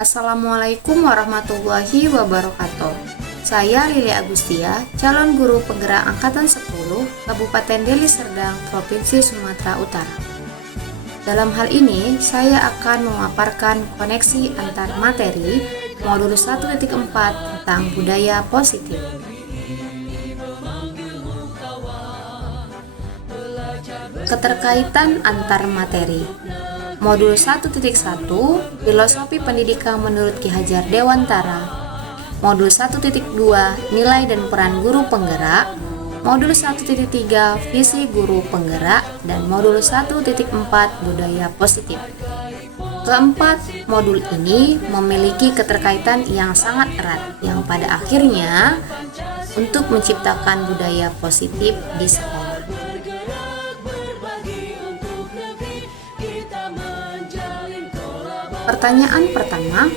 Assalamualaikum warahmatullahi wabarakatuh. Saya Lili Agustia, calon guru penggerak Angkatan 10, Kabupaten Deli Serdang, Provinsi Sumatera Utara. Dalam hal ini, saya akan memaparkan koneksi antar materi modul 1.4 tentang budaya positif. Keterkaitan antar materi. Modul 1.1 Filosofi Pendidikan menurut Ki Hajar Dewantara. Modul 1.2 Nilai dan peran guru penggerak. Modul 1.3 Visi guru penggerak dan modul 1.4 Budaya positif. Keempat modul ini memiliki keterkaitan yang sangat erat yang pada akhirnya untuk menciptakan budaya positif di sekolah. Pertanyaan pertama,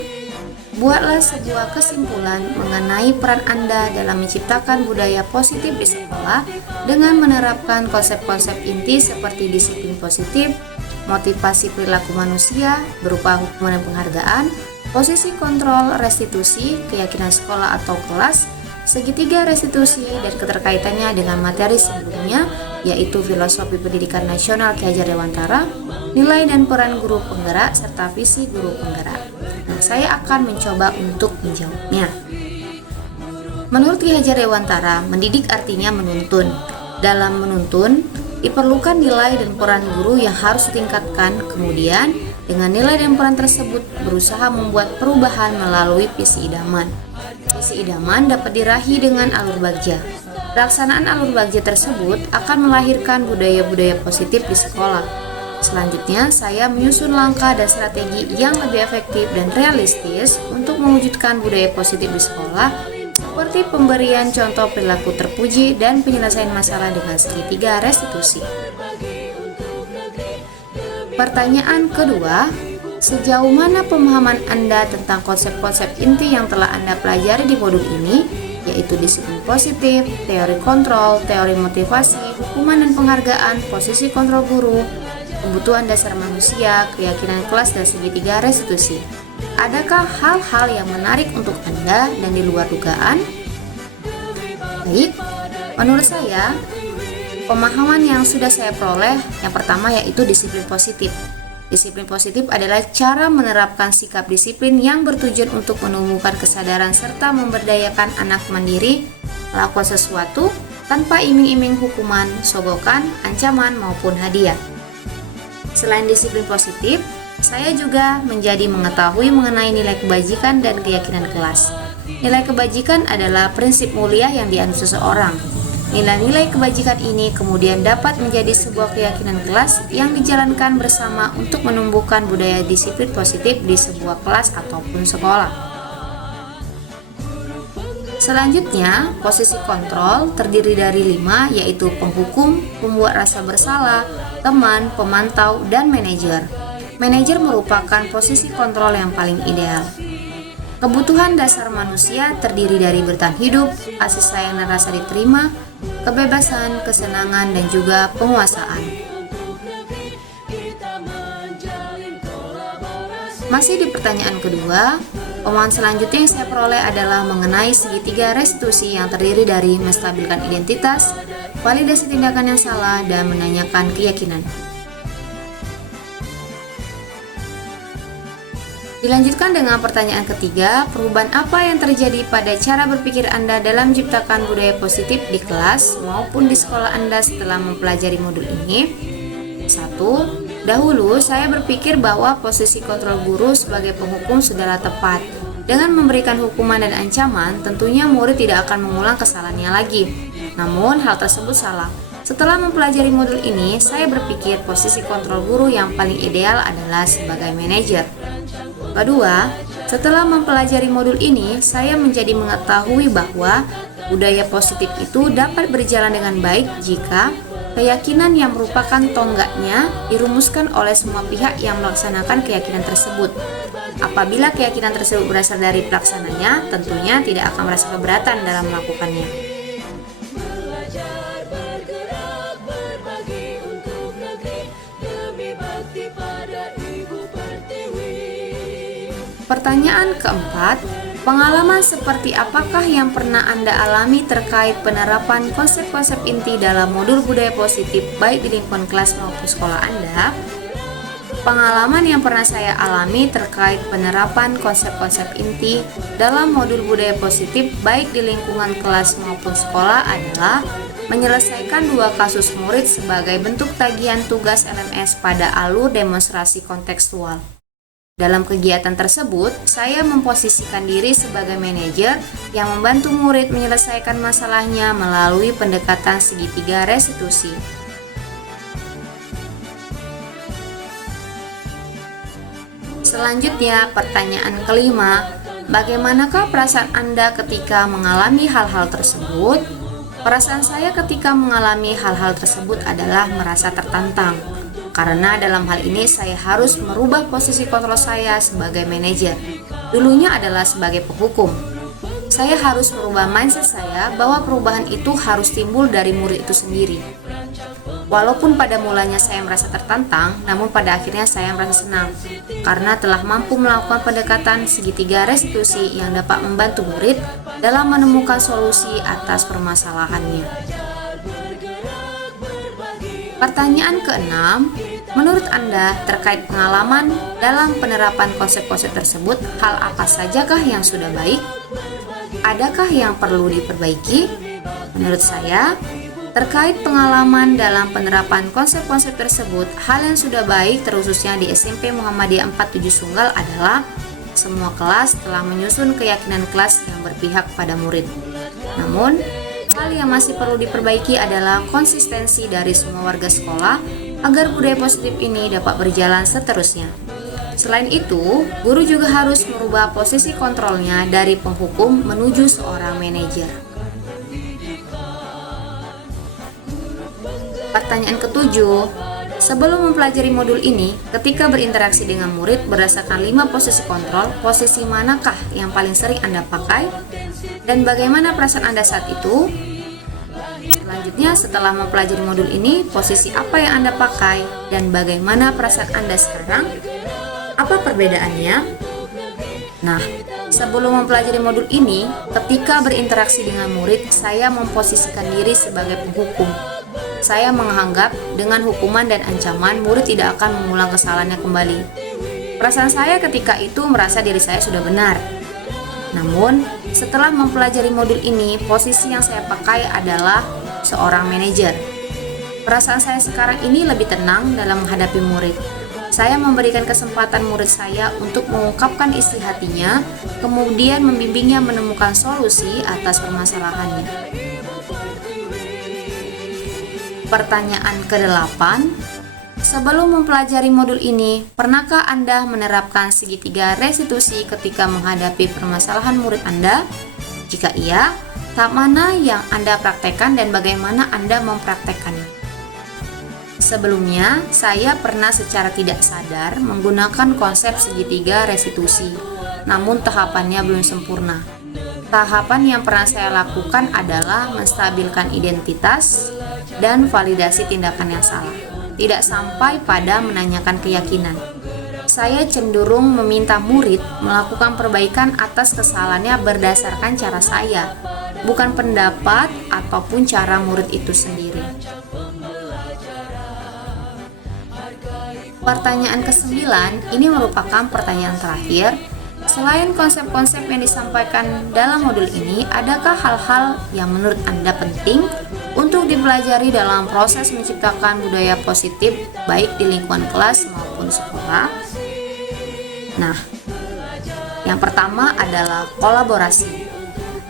buatlah sebuah kesimpulan mengenai peran Anda dalam menciptakan budaya positif di sekolah dengan menerapkan konsep-konsep inti seperti disiplin positif, motivasi perilaku manusia berupa hukuman dan penghargaan, posisi kontrol restitusi, keyakinan sekolah atau kelas, segitiga restitusi dan keterkaitannya dengan materi sebelumnya, yaitu Filosofi Pendidikan Nasional Ki Hajar Dewantara, nilai dan peran guru penggerak, serta visi guru penggerak. Nah, saya akan mencoba untuk menjawabnya. Menurut Ki Hajar Dewantara, mendidik artinya menuntun. Dalam menuntun, diperlukan nilai dan peran guru yang harus ditingkatkan. Kemudian, dengan nilai dan peran tersebut, berusaha membuat perubahan melalui visi idaman. Visi idaman dapat diraih dengan alur bagja. Pelaksanaan alur bagja tersebut akan melahirkan budaya-budaya positif di sekolah. Selanjutnya, saya menyusun langkah dan strategi yang lebih efektif dan realistis untuk mewujudkan budaya positif di sekolah, seperti pemberian contoh perilaku terpuji dan penyelesaian masalah dengan segitiga restitusi. Pertanyaan kedua, sejauh mana pemahaman Anda tentang konsep-konsep inti yang telah Anda pelajari di modul ini, yaitu disiplin positif, teori kontrol, teori motivasi, hukuman dan penghargaan, posisi kontrol guru, kebutuhan dasar manusia, keyakinan kelas, dan segitiga restitusi. Adakah hal-hal yang menarik untuk Anda dan di luar dugaan? Baik, menurut saya, pemahaman yang sudah saya peroleh yang pertama yaitu disiplin positif. Disiplin positif adalah cara menerapkan sikap disiplin yang bertujuan untuk menumbuhkan kesadaran serta memberdayakan anak mandiri melakukan sesuatu tanpa iming-iming hukuman, sogokan, ancaman, maupun hadiah. Selain disiplin positif, saya juga menjadi mengetahui mengenai nilai kebajikan dan keyakinan kelas. Nilai kebajikan adalah prinsip mulia yang dianut seseorang. Nilai-nilai kebajikan ini kemudian dapat menjadi sebuah keyakinan kelas yang dijalankan bersama untuk menumbuhkan budaya disiplin positif di sebuah kelas ataupun sekolah. Selanjutnya, posisi kontrol terdiri dari 5, yaitu penghukum, pembuat rasa bersalah, teman, pemantau, dan manajer. Manajer merupakan posisi kontrol yang paling ideal. Kebutuhan dasar manusia terdiri dari bertahan hidup, kasih sayang dan rasa diterima, kebebasan, kesenangan, dan juga penguasaan. Masih di pertanyaan kedua, pemahaman selanjutnya yang saya peroleh adalah mengenai segitiga restitusi yang terdiri dari menstabilkan identitas, validasi tindakan yang salah, dan menanyakan keyakinan. Dilanjutkan dengan pertanyaan ketiga, perubahan apa yang terjadi pada cara berpikir Anda dalam menciptakan budaya positif di kelas maupun di sekolah Anda setelah mempelajari modul ini? 1. Dahulu, saya berpikir bahwa posisi kontrol guru sebagai penghukum sudahlah tepat. Dengan memberikan hukuman dan ancaman, tentunya murid tidak akan mengulang kesalahannya lagi. Namun, hal tersebut salah. Setelah mempelajari modul ini, saya berpikir posisi kontrol guru yang paling ideal adalah sebagai manajer. Kedua, setelah mempelajari modul ini, saya menjadi mengetahui bahwa budaya positif itu dapat berjalan dengan baik jika keyakinan yang merupakan tonggaknya dirumuskan oleh semua pihak yang melaksanakan keyakinan tersebut. Apabila keyakinan tersebut berasal dari pelaksananya, tentunya tidak akan merasa keberatan dalam melakukannya. Pertanyaan keempat, pengalaman seperti apakah yang pernah Anda alami terkait penerapan konsep-konsep inti dalam modul budaya positif baik di lingkungan kelas maupun sekolah Anda? Pengalaman yang pernah saya alami terkait penerapan konsep-konsep inti dalam modul budaya positif baik di lingkungan kelas maupun sekolah adalah menyelesaikan 2 kasus murid sebagai bentuk tagihan tugas LMS pada alur demonstrasi kontekstual. Dalam kegiatan tersebut, saya memposisikan diri sebagai manajer yang membantu murid menyelesaikan masalahnya melalui pendekatan segitiga restitusi. Selanjutnya, pertanyaan kelima, bagaimanakah perasaan Anda ketika mengalami hal-hal tersebut? Perasaan saya ketika mengalami hal-hal tersebut adalah merasa tertantang, karena dalam hal ini saya harus merubah posisi kontrol saya sebagai manajer. Dulunya adalah sebagai penghukum. Saya harus merubah mindset saya bahwa perubahan itu harus timbul dari murid itu sendiri. Walaupun pada mulanya saya merasa tertantang, namun pada akhirnya saya merasa senang karena telah mampu melakukan pendekatan segitiga restitusi yang dapat membantu murid dalam menemukan solusi atas permasalahannya. Pertanyaan keenam, menurut Anda terkait pengalaman dalam penerapan konsep-konsep tersebut, hal apa sajakah yang sudah baik? Adakah yang perlu diperbaiki? Menurut saya, terkait pengalaman dalam penerapan konsep-konsep tersebut, hal yang sudah baik terkhususnya di SMP Muhammadiyah 47 Sunggal adalah semua kelas telah menyusun keyakinan kelas yang berpihak pada murid. Namun, hal yang masih perlu diperbaiki adalah konsistensi dari semua warga sekolah agar budaya positif ini dapat berjalan seterusnya. Selain itu, guru juga harus merubah posisi kontrolnya dari penghukum menuju seorang manajer. Pertanyaan ketujuh, sebelum mempelajari modul ini, ketika berinteraksi dengan murid berdasarkan 5 posisi kontrol, posisi manakah yang paling sering Anda pakai? Dan bagaimana perasaan Anda saat itu? Selanjutnya, setelah mempelajari modul ini, posisi apa yang Anda pakai? Dan bagaimana perasaan Anda sekarang? Apa perbedaannya? Nah, sebelum mempelajari modul ini, ketika berinteraksi dengan murid, saya memposisikan diri sebagai penghukum. Saya menganggap dengan hukuman dan ancaman murid tidak akan mengulang kesalahannya kembali. Perasaan saya ketika itu merasa diri saya sudah benar. Namun, setelah mempelajari modul ini, posisi yang saya pakai adalah seorang manajer. Perasaan saya sekarang ini lebih tenang dalam menghadapi murid. Saya memberikan kesempatan murid saya untuk mengungkapkan isi hatinya, kemudian membimbingnya menemukan solusi atas permasalahannya. Pertanyaan ke-8, sebelum mempelajari modul ini, pernahkah Anda menerapkan segitiga restitusi ketika menghadapi permasalahan murid Anda? Jika iya, tahap mana yang Anda praktekkan dan bagaimana Anda mempraktekkannya? Sebelumnya, saya pernah secara tidak sadar menggunakan konsep segitiga restitusi, namun tahapannya belum sempurna. Tahapan yang pernah saya lakukan adalah menstabilkan identitas dan validasi tindakan yang salah, tidak sampai pada menanyakan keyakinan. Saya cenderung meminta murid melakukan perbaikan atas kesalahannya berdasarkan cara saya, bukan pendapat ataupun cara murid itu sendiri. Pertanyaan ke-9, ini merupakan pertanyaan terakhir. Selain konsep-konsep yang disampaikan dalam modul ini, adakah hal-hal yang menurut Anda penting untuk dipelajari dalam proses menciptakan budaya positif baik di lingkungan kelas maupun sekolah? Nah, yang pertama adalah kolaborasi.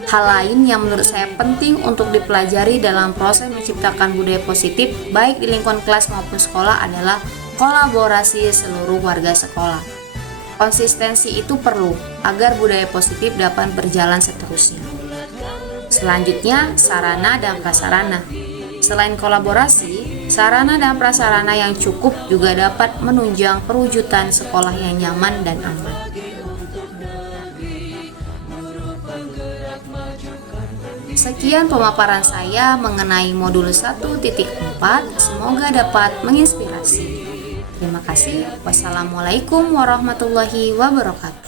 Hal lain yang menurut saya penting untuk dipelajari dalam proses menciptakan budaya positif baik di lingkungan kelas maupun sekolah adalah kolaborasi seluruh warga sekolah. Konsistensi itu perlu agar budaya positif dapat berjalan seterusnya. Selanjutnya, sarana dan prasarana. Selain kolaborasi, sarana dan prasarana yang cukup juga dapat menunjang perwujudan sekolah yang nyaman dan aman. Sekian pemaparan saya mengenai modul 1.4. Semoga dapat menginspirasi. Terima kasih. Wassalamualaikum warahmatullahi wabarakatuh.